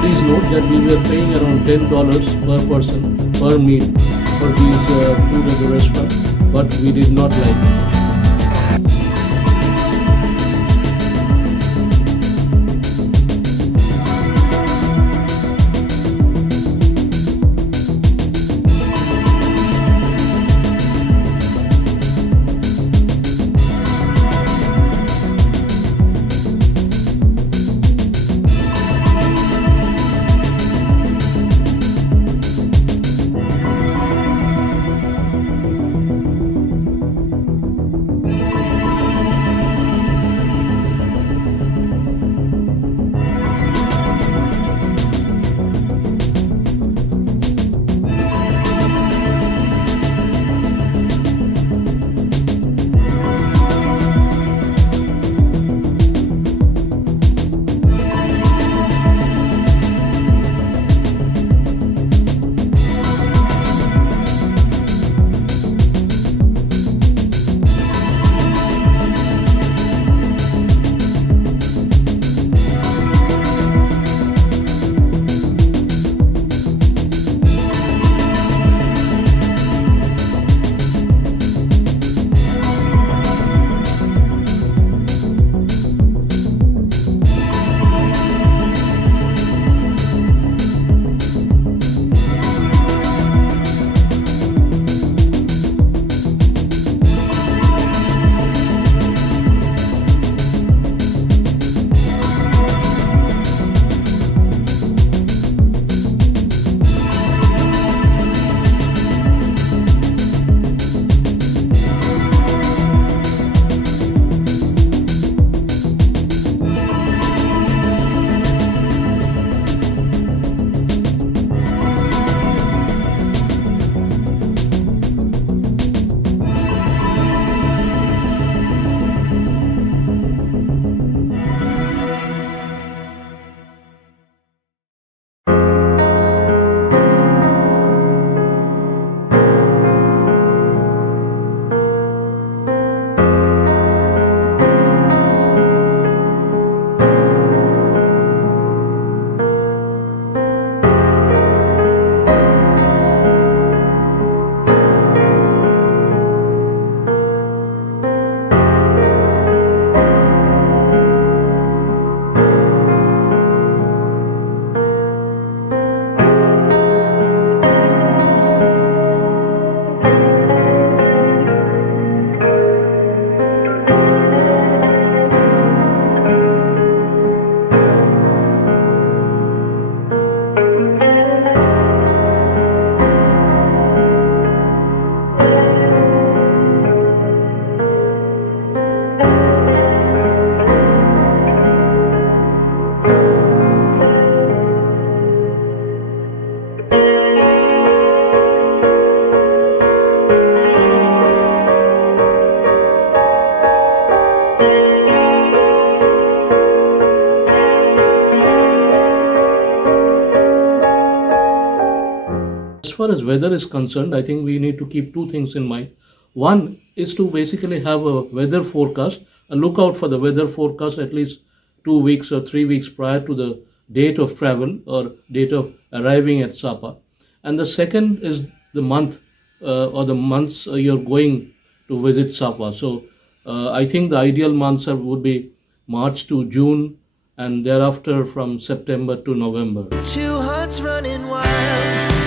Please note that we were paying around $10 per person per meal for these food at the restaurant, but we did not like it. far as weather is concerned, I think we need to keep two things in mind. One is to basically have a weather forecast, a lookout for the weather forecast at least 2 weeks or 3 weeks prior to the date of travel or date of arriving at Sapa. And the second is the month or the months you're going to visit Sapa. So I think the ideal months would be March to June and thereafter from September to November. Two hearts running wild.